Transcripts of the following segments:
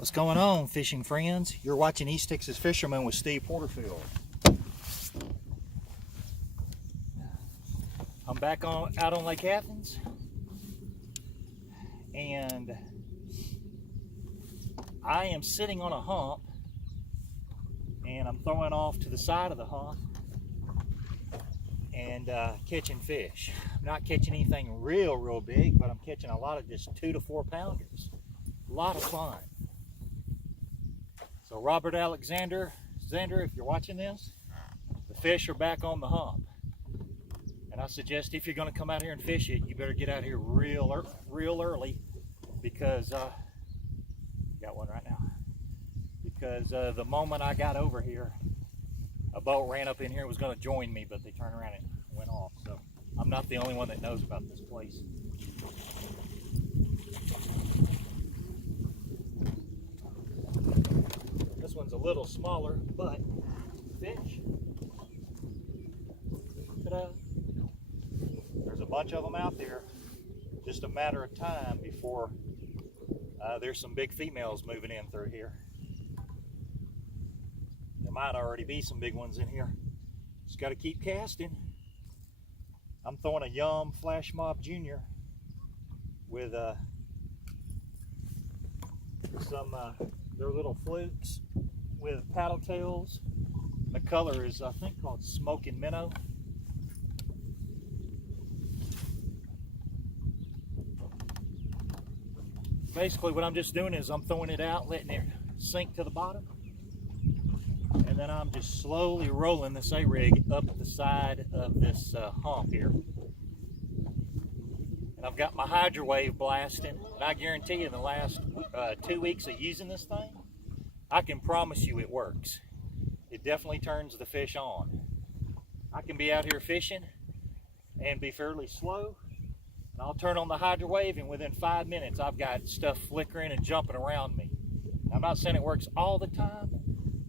What's going on, fishing friends? You're watching East Texas Fisherman with Steve Porterfield. I'm back out on Lake Athens, and I am sitting on a hump, and I'm throwing off to the side of the hump and catching fish. I'm not catching anything real big, but I'm catching a lot of just 2 to 4 pounders. A lot of fun. So Robert Alexander, if you're watching this, the fish are back on the hump. And I suggest if you're going to come out here and fish it, you better get out here real early, because got one right now. Because the moment I got over here, a boat ran up in here and was going to join me, but they turned around and went off. So I'm not the only one that knows about this place. This one's a little smaller, but fish. Ta-da! There's a bunch of them out there. Just a matter of time before there's some big females moving in through here. There might already be some big ones in here. Just got to keep casting. I'm throwing a Yum Flash Mob Jr. with some their little flukes with paddle tails. The color is, I think, called Smoking Minnow. Basically what I'm just doing is I'm throwing it out, letting it sink to the bottom, and then I'm just slowly rolling this A-rig up the side of this hump here. And I've got my Hydra wave blasting, and I guarantee you in the last 2 weeks of using this thing, I can promise you it works. It definitely turns the fish on. I can be out here fishing and be fairly slow, and I'll turn on the Hydra wave, and within 5 minutes I've got stuff flickering and jumping around me. I'm not saying it works all the time,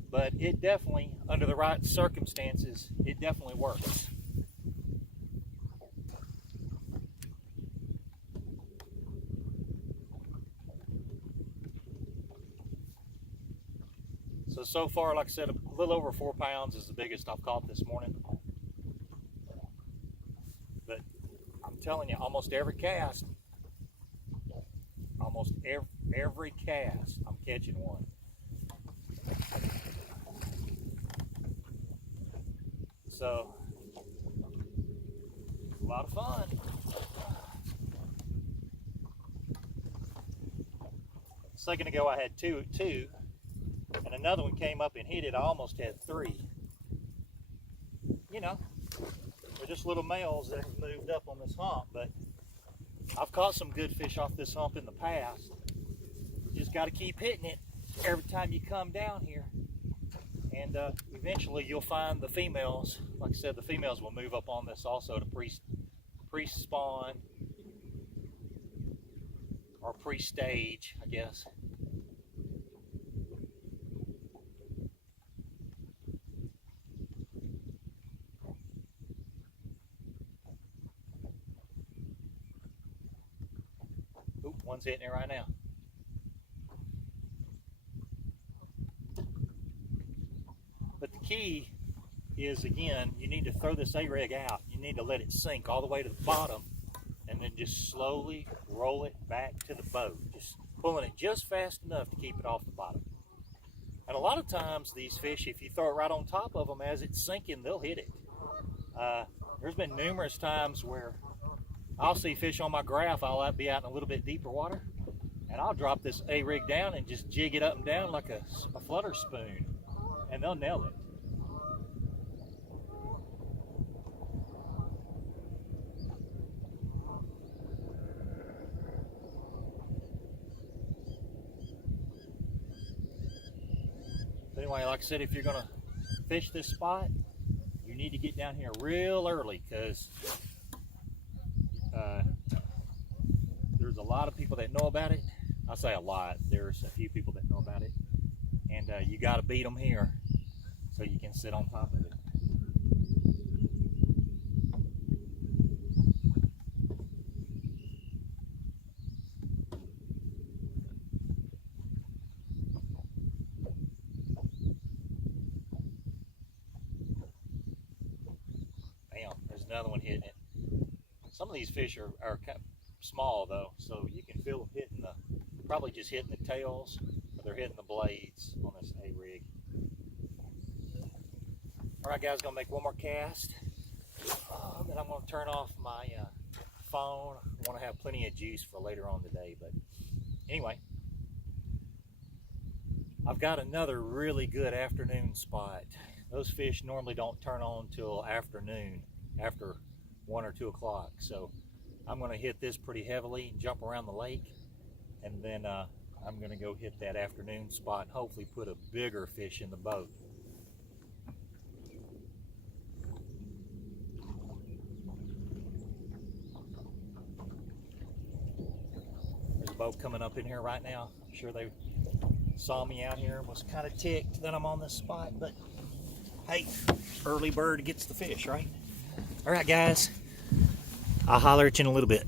but it definitely, under the right circumstances, it definitely works. So far, like I said, a little over 4 pounds is the biggest I've caught this morning. But I'm telling you, almost every cast, I'm catching one. So, it's a lot of fun. A second ago I had two, and another one came up and hit it. I almost had 3. You know, they're just little males that have moved up on this hump, but I've caught some good fish off this hump in the past. You just got to keep hitting it every time you come down here, and eventually you'll find the females. Like I said, the females will move up on this also to pre-spawn or pre-stage, I guess. Oop, one's hitting it right now. But the key is, again, you need to throw this A-rig out. You need to let it sink all the way to the bottom, and then just slowly roll it back to the boat. Just pulling it just fast enough to keep it off the bottom. And a lot of times these fish, if you throw it right on top of them as it's sinking, they'll hit it. There's been numerous times where I'll see fish on my graph. I'll be out in a little bit deeper water, and I'll drop this A-rig down and just jig it up and down like a flutter spoon, and they'll nail it. But anyway, like I said, if you're going to fish this spot, you need to get down here real early, because there's a lot of people that know about it. I say a lot, there's a few people that know about it, and you got to beat them here so you can sit on top of it. another one hitting it. Some of these fish are kind of small though, so you can feel them hitting probably just hitting the tails, or they're hitting the blades on this A-rig. All right, guys, gonna make one more cast. Then I'm gonna turn off my phone. I want to have plenty of juice for later on today, but anyway, I've got another really good afternoon spot. Those fish normally don't turn on till afternoon, after 1 or 2 o'clock. So I'm going to hit this pretty heavily, jump around the lake, and then I'm going to go hit that afternoon spot and hopefully put a bigger fish in the boat. There's a boat coming up in here right now. I'm sure they saw me out here and was kind of ticked that I'm on this spot, but hey, early bird gets the fish, right? All right, guys, I'll holler at you in a little bit.